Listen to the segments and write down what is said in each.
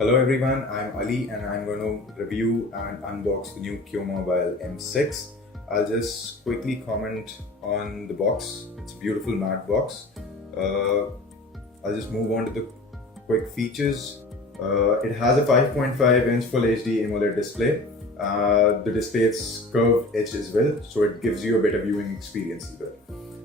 Hello everyone, I'm Ali and I'm going to review and unbox the new QMobile M6. I'll just quickly comment on the box. It's a beautiful matte box. I'll just move on to the quick features. It has a 5.5-inch Full HD AMOLED display. The display is curved edge as well, so it gives you a better viewing experience as well.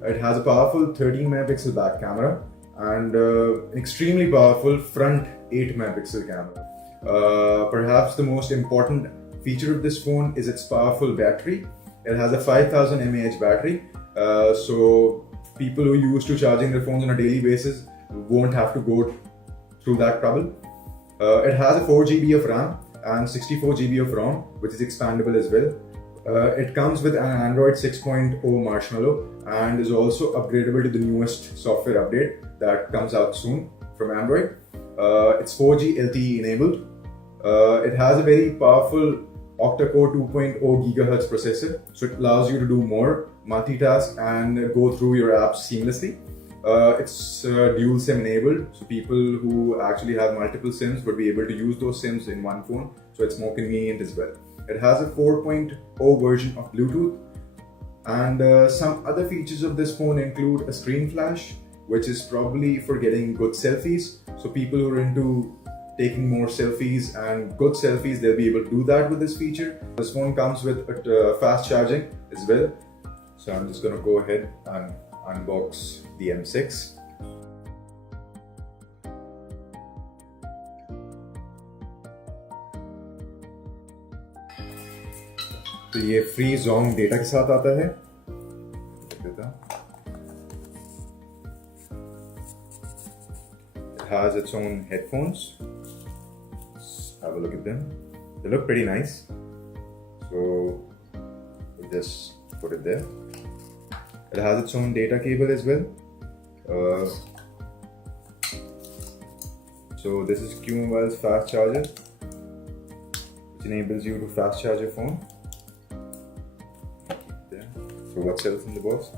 It has a powerful 13-megapixel back camera and an extremely powerful front 8-megapixel camera. Perhaps the most important feature of this phone is its powerful battery. It has a 5000 mAh battery, so people who are used to charging their phones on a daily basis won't have to go through that trouble. It has a 4 GB of RAM and 64 GB of ROM, which is expandable as well. It comes with an Android 6.0 Marshmallow and is also upgradable to the newest software update that comes out soon from Android. It's 4G LTE enabled. It has a very powerful octa-core 2.0 GHz processor, so it allows you to do more, multitask and go through your apps seamlessly. It's dual SIM enabled, so people who actually have multiple SIMs would be able to use those SIMs in one phone, so it's more convenient as well. It has a 4.0 version of Bluetooth, and some other features of this phone include a screen flash, which is probably for getting good selfies. So people who are into taking more selfies and good selfies, they'll be able to do that with this feature. This phone comes with fast charging as well. So I'm just going to go ahead and unbox the M6. तो ये free Jong data के साथ आता है. It has its own headphones. Let's have a look at them. They look pretty nice. So we'll just put it there. It has its own data cable as well. So this is QMobile's fast charger, which enables you to fast charge your phone. There. So what's else in the box?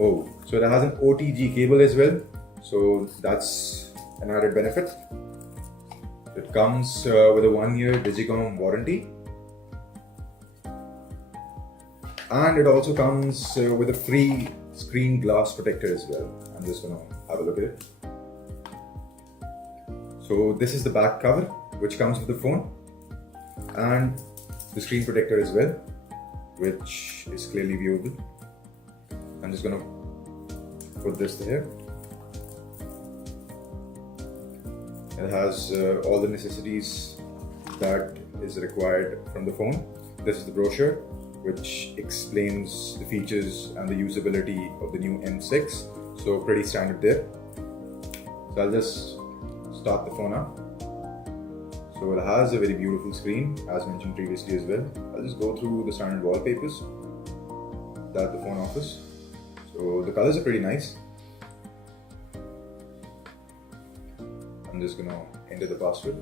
Oh, so it has an OTG cable as well. So that's an added benefit. It comes with a 1-year Digicom warranty. And it also comes with a free screen glass protector as well. I'm just gonna have a look at it. So this is the back cover, which comes with the phone, and the screen protector as well, which is clearly viewable. I'm just gonna put this there. It has all the necessities that is required from the phone. This is the brochure, which explains the features and the usability of the new M6. So pretty standard there. So I'll just start the phone up. So it has a very beautiful screen, as mentioned previously as well. I'll just go through the standard wallpapers that the phone offers. So the colors are pretty nice. I'm just gonna enter the password.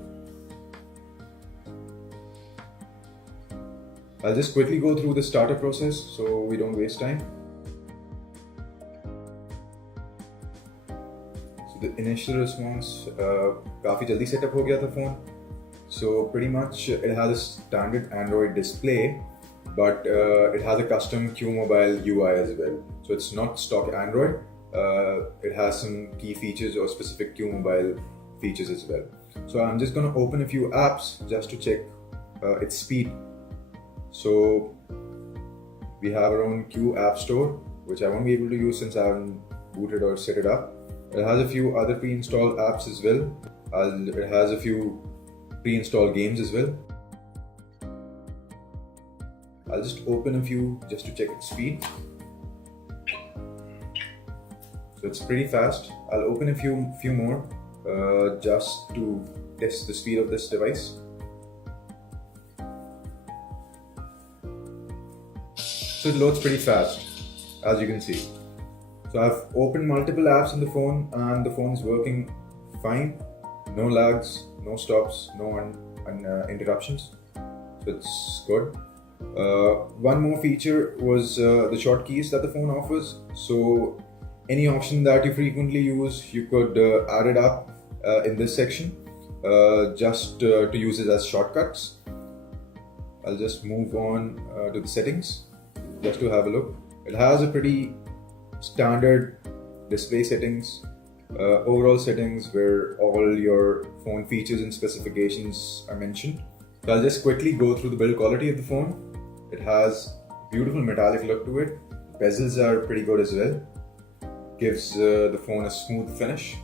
I'll just quickly go through the starter process so we don't waste time. So the initial response, काफी जल्दी setup हो गया था phone. So pretty much it has a standard Android display, but it has a custom QMobile UI as well. So it's not stock Android. It has some key features or specific QMobile features as well. So I'm just going to open a few apps just to check its speed. So we have our own Q App Store, which I won't be able to use since I haven't booted or set it up. It has a few other pre-installed apps as well. It has a few pre-installed games as well. I'll just open a few just to check its speed. So it's pretty fast. I'll open a few more just to test the speed of this device. So it loads pretty fast, as you can see. So I've opened multiple apps on the phone and the phone is working fine. No lags, no stops, no interruptions. So it's good. One more feature was the shortkeys that the phone offers. So any option that you frequently use, you could add it up in this section. just to use it as shortcuts. I'll just move on to the settings just to have a look. It has a pretty standard display settings, overall settings where all your phone features and specifications are mentioned. So I'll just quickly go through the build quality of the phone. It has beautiful metallic look to it. Bezels are pretty good as well. Gives the phone a smooth finish.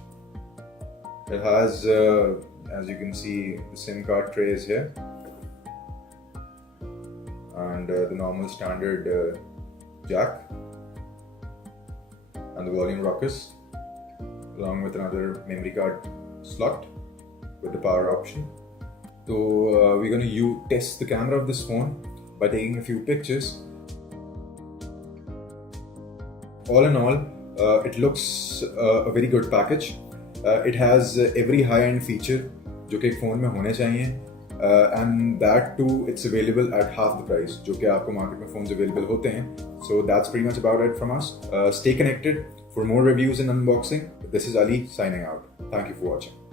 It has, as you can see, the SIM card tray is here, and the normal standard jack, and the volume rockers, along with another memory card slot with the power option. So we're going to test the camera of this phone by taking a few pictures. All in all, it looks a very good package. It has every high-end feature जो कि एक phone में होने चाहिए, and that too it's available at half the price जो कि आपको market में फ़ोन्स available होते हैं. So that's pretty much about it from us. Stay connected for more reviews and unboxing. This is Ali signing out. Thank you for watching.